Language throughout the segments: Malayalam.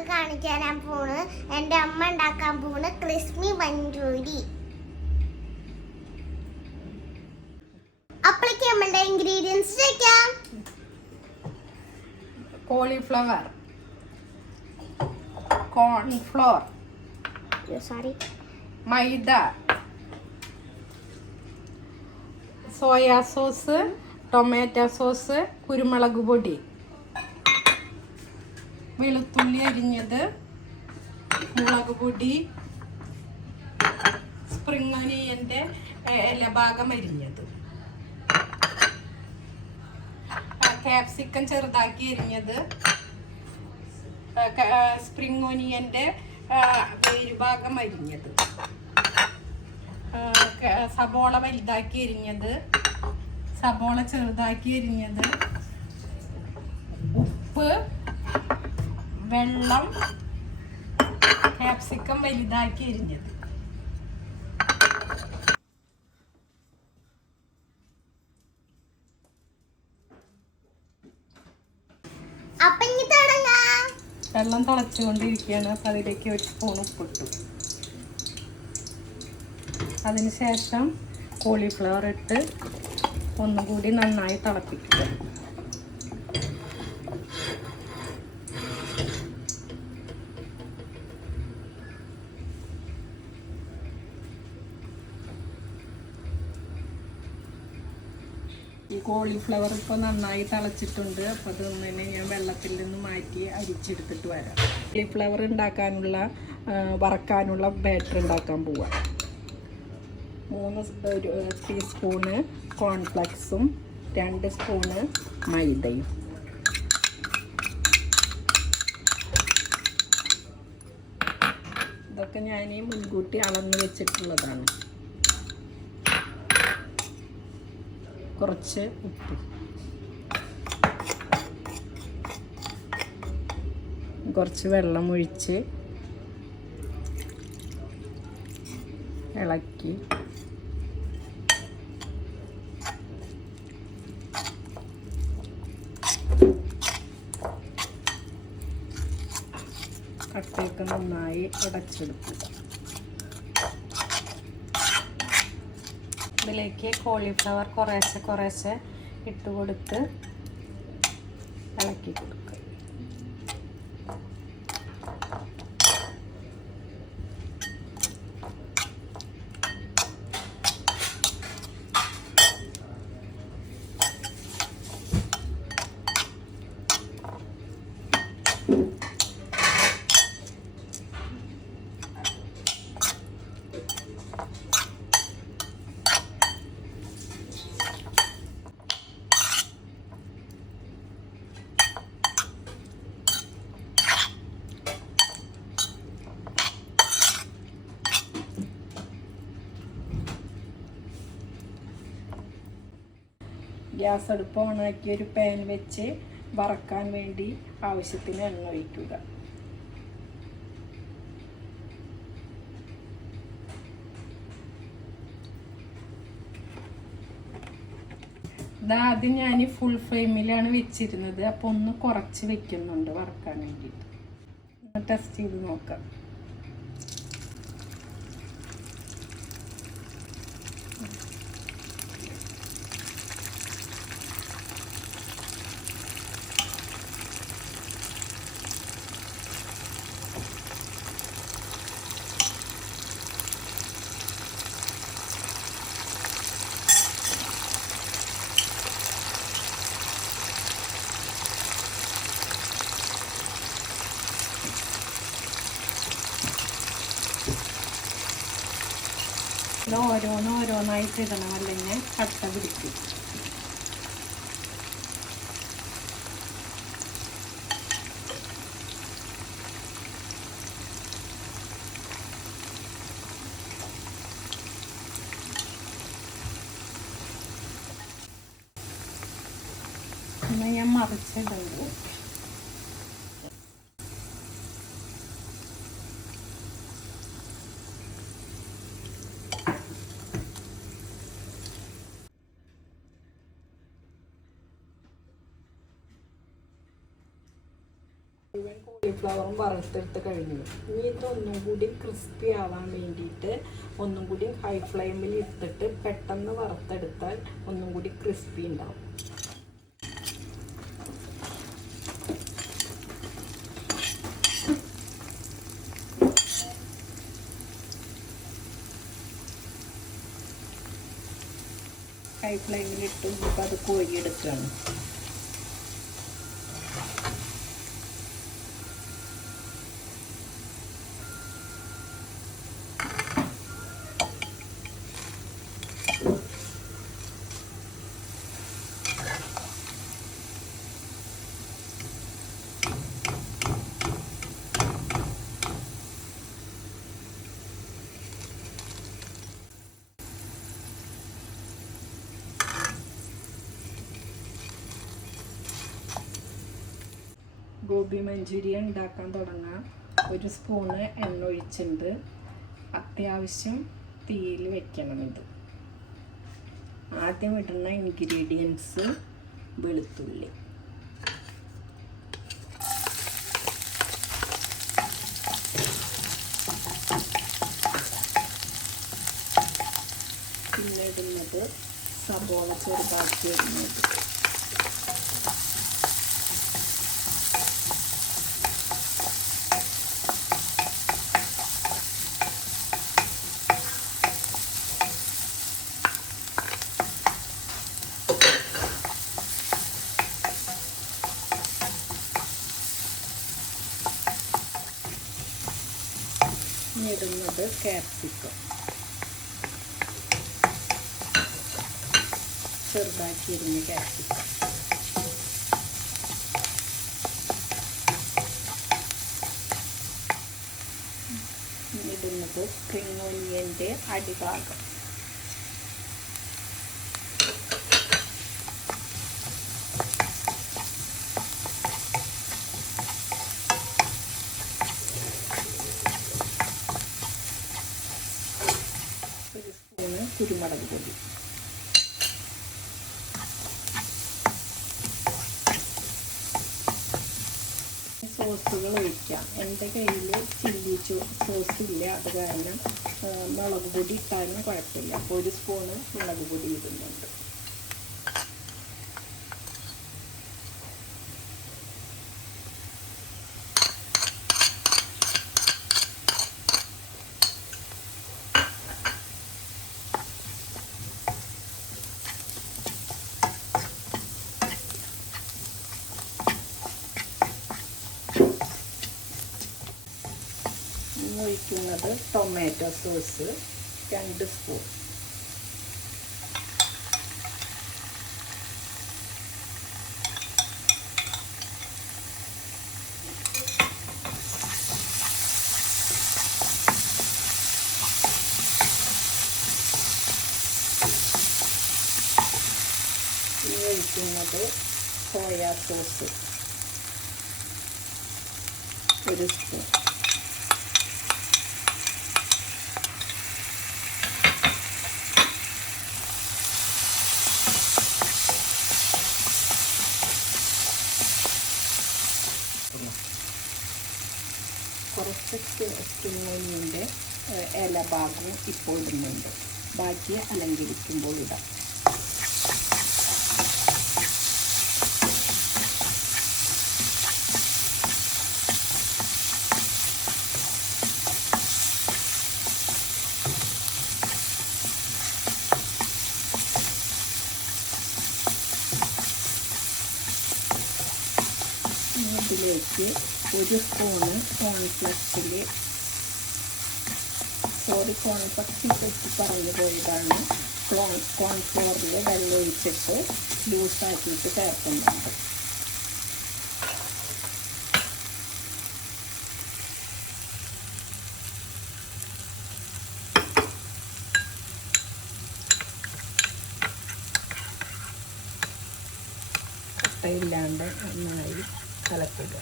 നിങ്ങൾക്ക് കാണിച്ചു തരാൻ പോണ്. എൻ്റെ അമ്മ ഉണ്ടാക്കാൻ പോണ് ക്രിസ്പി മഞ്ചൂരി. അപ്പോഴേക്ക് നമ്മളുടെ ഇൻഗ്രീഡിയൻസ് ചേർക്കാം. കോളിഫ്ലവർ, കോൺഫ്ലോർ, മൈദ, സോയാ സോസ്, ടൊമാറ്റോ സോസ്, കുരുമുളക് പൊടി, വെളുത്തുള്ളി അരിഞ്ഞത്, മുളക് പൊടി, സ്പ്രിംഗ് ഒനിയൻ്റെ ഇലഭാഗം അരിഞ്ഞത്, കാപ്സിക്കം ചെറുതാക്കി അരിഞ്ഞത്, സ്പ്രിംഗ് ഒനിയൻ്റെ വേരുഭാഗം അരിഞ്ഞത്, സബോള വലുതാക്കി അരിഞ്ഞത്, സബോള ചെറുതാക്കി അരിഞ്ഞത്, ഉപ്പ്, വെള്ളം, കാപ്സിക്കം വലുതാക്കി അരിഞ്ഞത്. വെള്ളം തിളച്ചുകൊണ്ടിരിക്കുകയാണ്. അപ്പം അതിലേക്ക് ഒരു സ്പൂൺ ഉപ്പിട്ടു. അതിനുശേഷം കോളിഫ്ലവർ ഇട്ട് ഒന്നുകൂടി നന്നായി തിളപ്പിക്കുക. ഈ കോളിഫ്ലവർ ഇപ്പോൾ നന്നായി തിളച്ചിട്ടുണ്ട്. അപ്പോൾ അതൊന്നും തന്നെ ഞാൻ വെള്ളത്തിൽ നിന്ന് മാറ്റി അരിച്ചെടുത്തിട്ട് വരാം. കോളിഫ്ലവർ ഉണ്ടാക്കാനുള്ള വറക്കാനുള്ള ബാറ്റർ ഉണ്ടാക്കാൻ പോവാം. 3 ടീസ്പൂണ് കോൺഫ്ലക്സും 2 സ്പൂണ് മൈദയും. ഇതൊക്കെ ഞാൻ മുൻകൂട്ടി അളന്ന് വെച്ചിട്ടുള്ളതാണ്. കുറച്ച് ഉപ്പ്, കുറച്ച് വെള്ളം ഒഴിച്ച് ഇളക്കി കട്ടിയൊക്കെ നന്നായി ഉടച്ചെടുക്കുക. ഇതിലേക്ക് കോളിഫ്ലവർ കുറേശ്ശെ ഇട്ട് കൊടുത്ത് ഇളക്കി കൊടുക്കുക. ഗ്യാസ് അടുപ്പ് ഓണാക്കി ഒരു പാൻ വെച്ച് വറക്കാൻ വേണ്ടി ആവശ്യത്തിന് എണ്ണ ഒഴിക്കുക. ഇതാദ്യം ഞാൻ ഫുൾ ഫ്ലെയിമിലാണ് വെച്ചിരുന്നത്. അപ്പോൾ ഒന്ന് കുറച്ച് വെക്കുന്നുണ്ട് വറക്കാൻ വേണ്ടിയിട്ട്. ഒന്ന് ടെസ്റ്റ് ചെയ്ത് നോക്കാം. ഇത് ഓരോന്നായിട്ട് ഇടണം, അല്ലെങ്കിൽ കട്ട പിടിക്കും. എന്നാൽ ഞാൻ മറിച്ചിടുന്നു. കോളിഫ്ലവറും വറുത്തെടുത്ത് കഴിഞ്ഞു. ഇനി ഇതൊന്നും കൂടി ക്രിസ്പി ആവാൻ വേണ്ടിയിട്ട് ഒന്നും കൂടി ഹൈ ഫ്ലെയിമിൽ ഇട്ടിട്ട് പെട്ടെന്ന് വറുത്തെടുത്താൽ ഒന്നും കൂടി ക്രിസ്പി ഉണ്ടാവും. ഹൈ ഫ്ലെയിമിലിട്ട് ഇപ്പോൾ അത് കോരിയെടുക്കുകയാണ്. ഗോബി മഞ്ചൂരിയൻ ഉണ്ടാക്കാൻ തുടങ്ങാം. ഒരു സ്പൂണ് എണ്ണ ഒഴിച്ചിട്ടുണ്ട്. അത്യാവശ്യം തീയിൽ വെക്കണം. ഇത് ആദ്യം ഇടുന്ന ഇൻഗ്രീഡിയൻസ് വെളുത്തുള്ളി, പിന്നെ ഇടുന്നത് സബോള ചെറുതാക്കി ഇടുന്നത്, ഇടുന്നത് കാപ്സിക്കം ചെറുതാക്കി എരിഞ്ഞ കാപ്സിക്കം, ഇടുന്നത് സ്പ്രിംഗ് ഓനിയൻ്റെ അടിഭാഗം, കുരുമുളക് പൊടി, സോസുകൾ ഒഴിക്കാം. എൻ്റെ കയ്യിൽ ചില്ലി സോസ് ഇല്ല, അത് കാരണം മുളക് പൊടി ഇട്ടാലും കുഴപ്പമില്ല. അപ്പോൾ ഒരു സ്പൂണ് മുളക് പൊടി ഇടുന്നുണ്ട്. ഒഴിക്കുന്നത് ടൊമാറ്റോ സോസ് 2 സ്പൂൺ, ഒഴിക്കുന്നത് സോയാ സോസ് 1 സ്പൂൺ, കുറച്ച് സ്പ്രിംഗ് ഓനിയൻ്റെ ഇല ഭാഗവും ഇപ്പോൾ ഇടുന്നുണ്ട്. ബാക്കി അലങ്കരിക്കുമ്പോൾ ഇടാം. ഇതിലേക്ക് 1 സ്പൂണ് കോൺഫ്ലെക്സിൽ, കോൺഫ്ലെക്സ് തെറ്റി പറഞ്ഞു പോയതാണ്, കോൺഫ്ലവറിൽ വെള്ളം ഒഴിച്ചിട്ട് ലൂസാക്കിയിട്ട് ചേർക്കുന്നുണ്ട്. കട്ടയില്ലാണ്ട് നന്നായി കലക്കുക.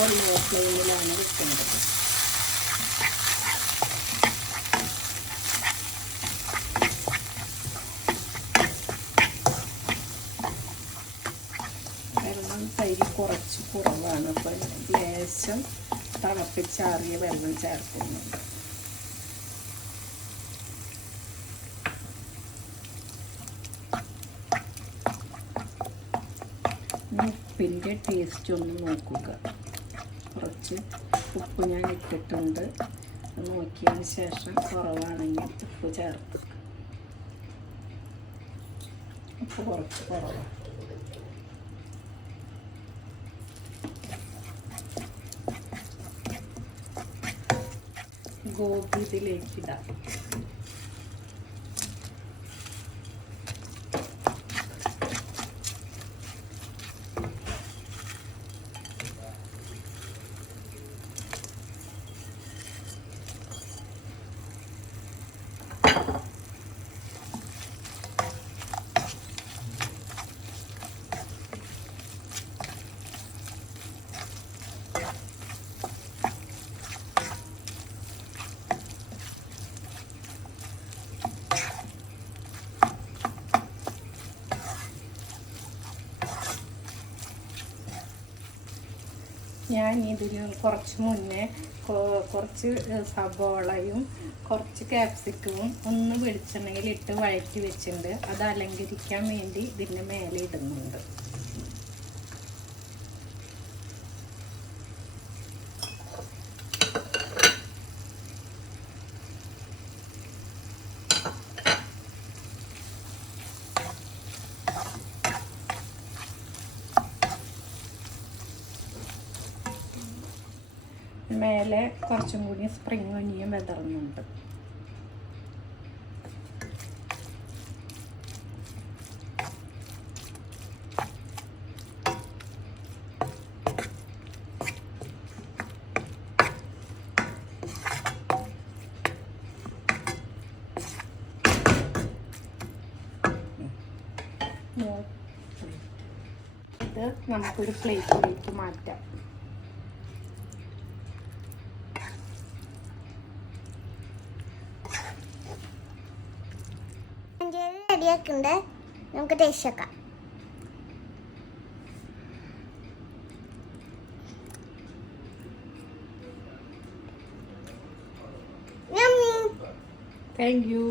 ഇപ്പോൾ ലോ ഫ്ലെയിമിലാണ് വെക്കേണ്ടത്. വെള്ളം തൈര് കുറച്ച് കുറവാണ്, അപ്പോൾ ലേശം തിളപ്പിച്ചാറിയ വെള്ളം ചേർക്കുന്നുണ്ട്. ഉപ്പിൻ്റെ ടേസ്റ്റ് ഒന്ന് നോക്കുക. കുറച്ച് ഉപ്പ് ഞാൻ ഇട്ടിട്ടുണ്ട്. നോക്കിയതിന് ശേഷം കുറവാണെങ്കിൽ ഉപ്പ് ചേർത്ത്. ഉപ്പ് കുറച്ച് കുറവാണ്. ഗോബി ഇതിലേക്കിടാം. ഞാൻ ഇതിന് കുറച്ച് മുന്നേ കുറച്ച് സബോളയും കുറച്ച് കാപ്സിക്കവും ഒന്ന് വെളിച്ചെണ്ണയിലിട്ട് വഴറ്റി വെച്ചിട്ടുണ്ട്. അത് അലങ്കരിക്കാൻ വേണ്ടി ഇതിൻ്റെ മേലെ ഇടുന്നുണ്ട്. മേലെ കുറച്ചും കൂടി സ്പ്രിംഗ് ഒനിയൻ വിതറുന്നുണ്ട്. ഇത് നമുക്കൊരു പ്ലേറ്റിലേക്ക് മാറ്റാം. റെഡിയാക്കുന്നുണ്ട്, നമുക്ക് ടേസ്റ്റ് വെക്കാം. Thank you.